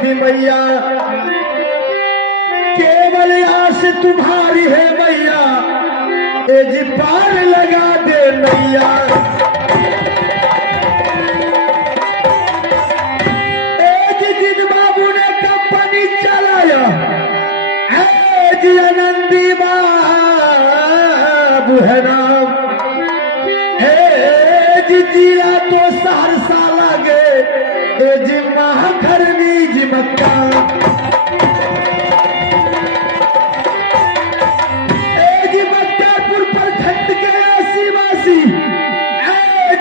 की मैया, केवल आस तुम्हारी है मैया, ए जी पार लगा दे मैया। ए जी जिन बाबू ने कंपनी चलाया, ए जी आनंदी बाबू है नाम, जिया तो सहरसा लगे, ए जी महाधरनी जी मक्का, ए जी मक्कापुर प्रखंड के आसीवासी, ए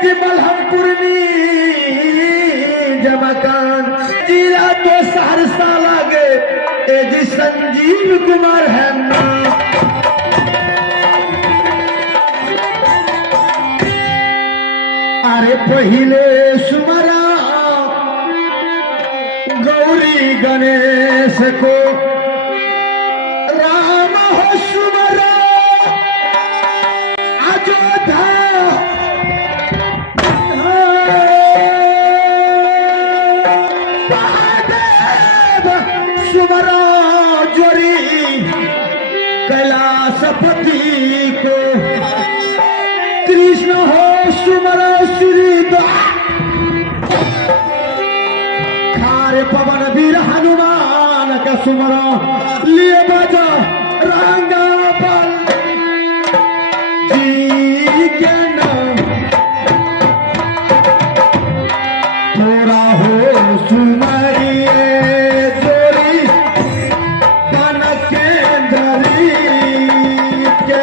जी मलहमपुरनी जमकान, जिया तो सहरसा लगे, ए जी संजीव कुमार है नाम। अरे पहिले सुमरा गौरी गणेश को, राम हो सुमरा अयोध्या, महादेव सुमरा जोरी कैलाशपति को, कृष्ण हो सुमरा श्री खारे पवन वीर हनुमान का सुमरा, लिए बजा रंगा बल जी के नाम, थोड़ा हो सुमरिए जोरी बन केंद्री के,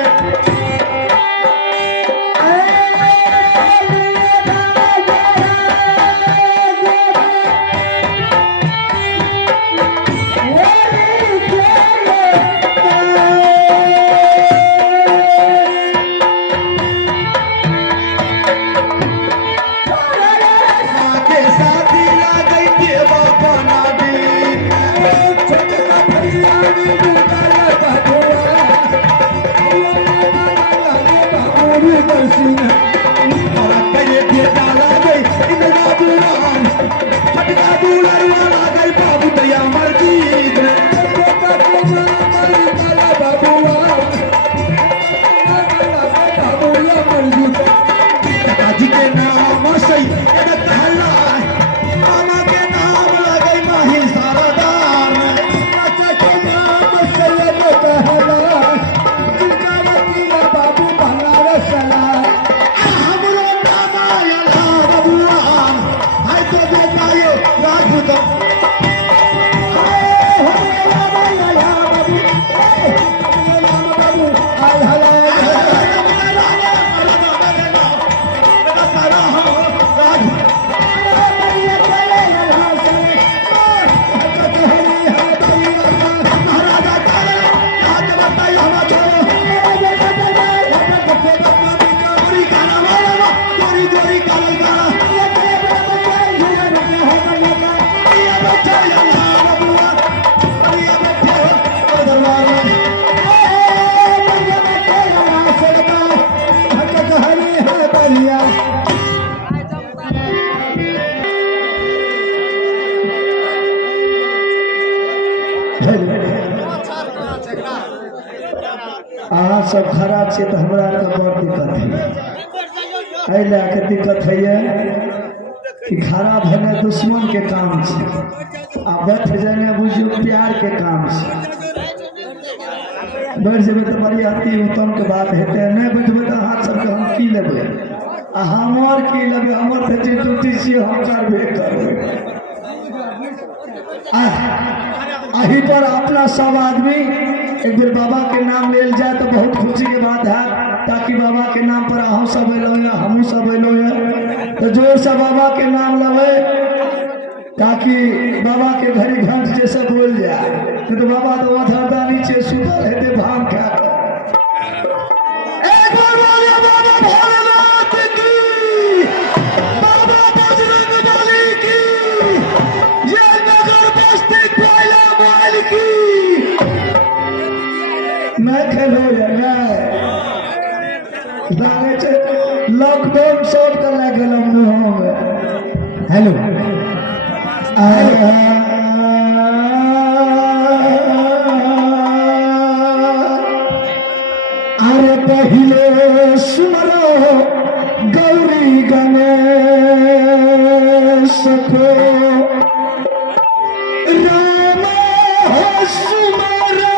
अहाँ सब खराब से तो हमरा के बड़ दिक्कत है, एहि लए के दिक्कत है कि खराब है दुश्मन के काम से, आ बैठ जाने बुझियो प्यार के काम से। बैठ जेबे तो बड़ी अति उत्तम के बात हेतै, नहीं बैठबे तो अहाँ सबके हम की लेबै, आ हमर की लेबै, हमर तो जे ड्यूटी से हम करबे करबै। अही पर अपना सब आदमी एक बेर बाबा के नाम लेल जाए तो बहुत खुशी के बात है, ताकि बाबा के नाम पर अहूँ सब अलो हमू सब अलो है, तो जोर से बाबा के नाम लवे, ताकि बाबा के घड़ी घंट जैसे बोल जाए, तो बाबा तो अधरदा नीचे सुतल हेते भांग खा लॉकडाउन शॉर्ट कर हेलो सुमरो गौरी गणेश को राम सुमरो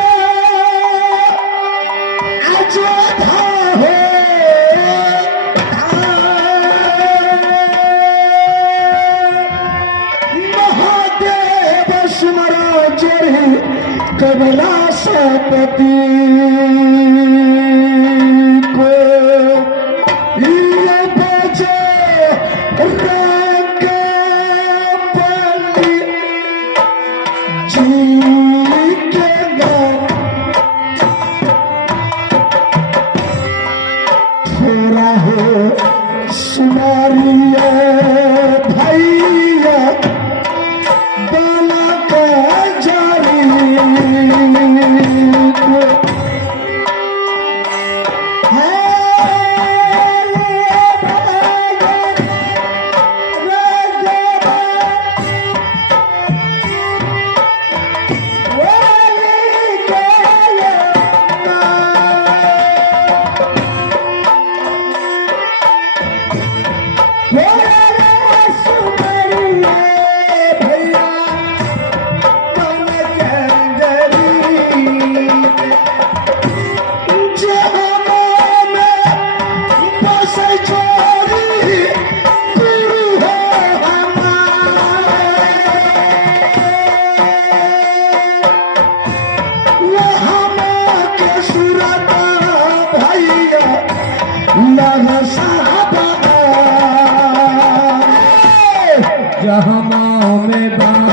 अयोध्या हो महादेव सुमरो जोड़ी कमलापति सुनारिया भैया बना के जारी जहाँ में बात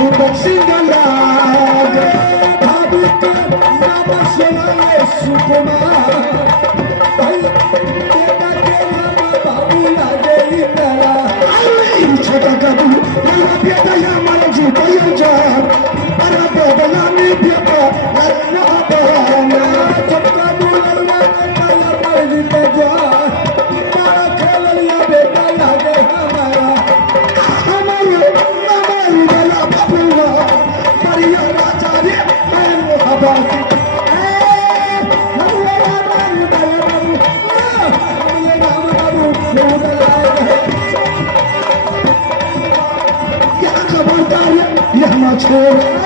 सिंगलाज भाभी के नाम सुनाए सुकुमार भाई बेटा के नाम बाबू लागे इंदरा छोटा कबू मेरा बेटा या मर जी कोई जा अरे बदला में बेटा लड़ना बना छोटा बुलना बेटा या मर जी तो जा मारा खेल लिया बेटा लागे हमारा हमारे वाला बबुआ परिया राजा रे मैं मोहब्बत छोड़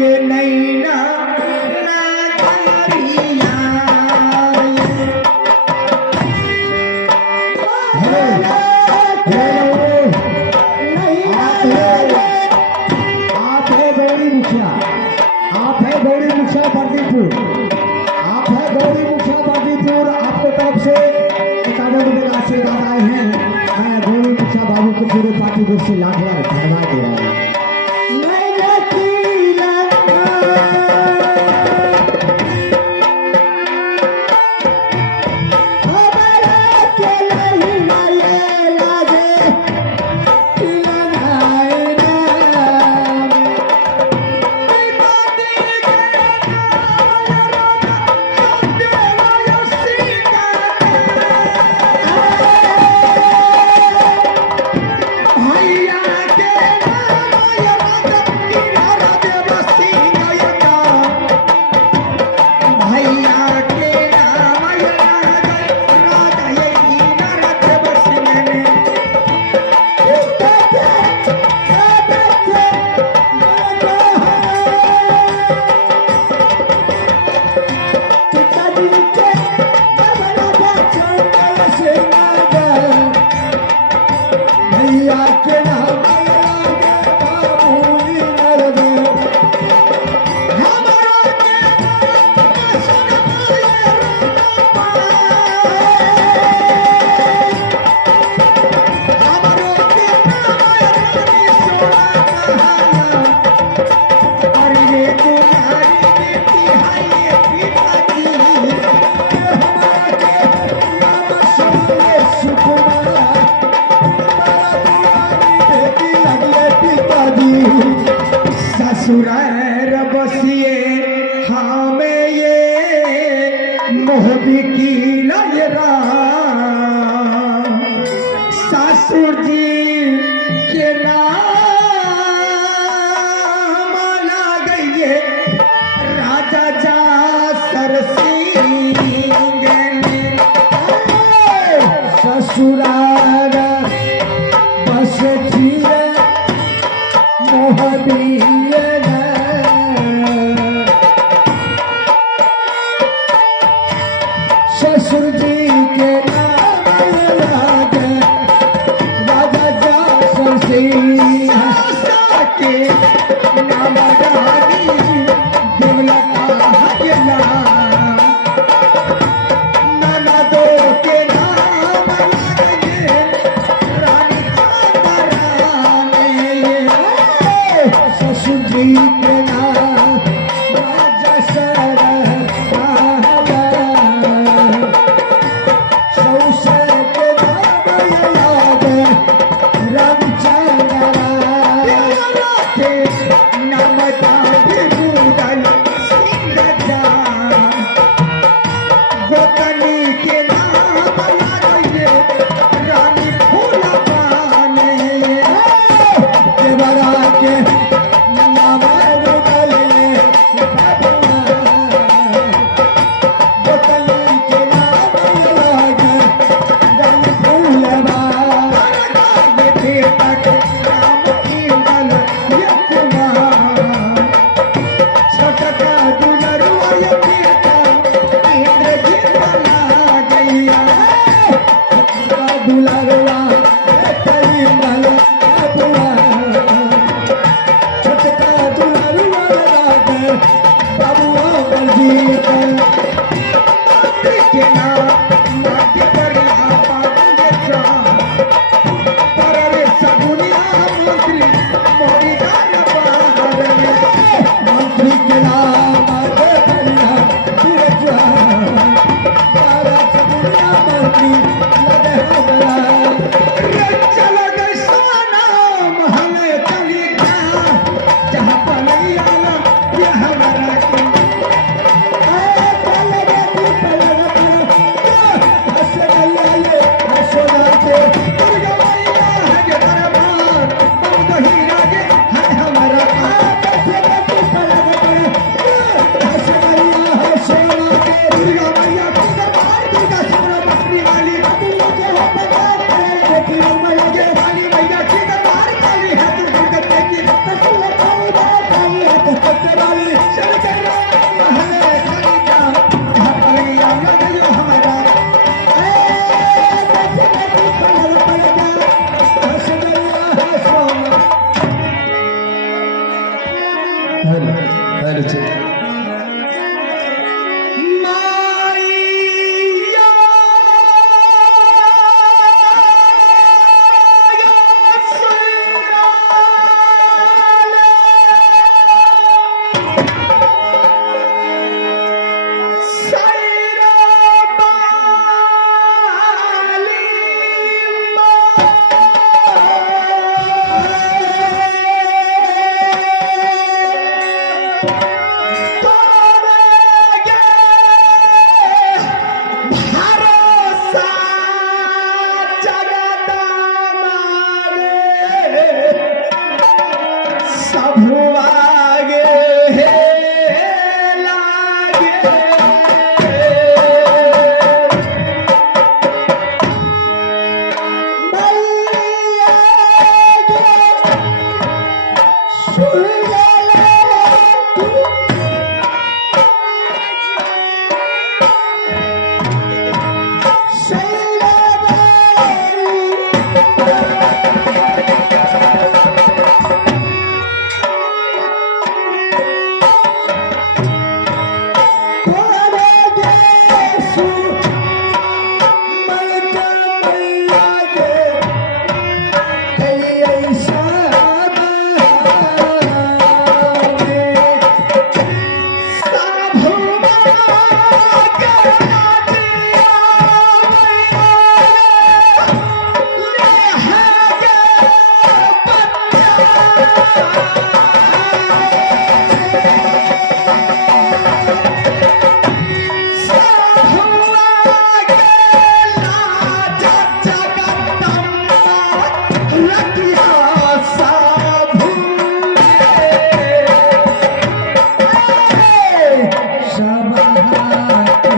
ये नैना नादारी आप है गौरी मुखिया, आप है गौरी मुखिया बंदीपुर, आप है गौरी मुखिया बंदीपुर। आपको तरफ से 51 रुपये का आशीर्वाद आए हैं। मैं गौरी मुखिया बाबू को पूरे पार्टी को से लाख लाख धन्यवाद दे रहा हूँ। ससुरार बसिए हमें ये मोहबी की लजरा ससुर जी के नाम गए राजा जा सरसिंह ससुरार बस मोहबी ससुर जी के नाम लागे राजा जा सरसिंह के नाम रानी देवलता हजला ननदो के नाम लगे रानी चांदराने ससुर जी के नाम राजा के रखिया साधु सब हाथ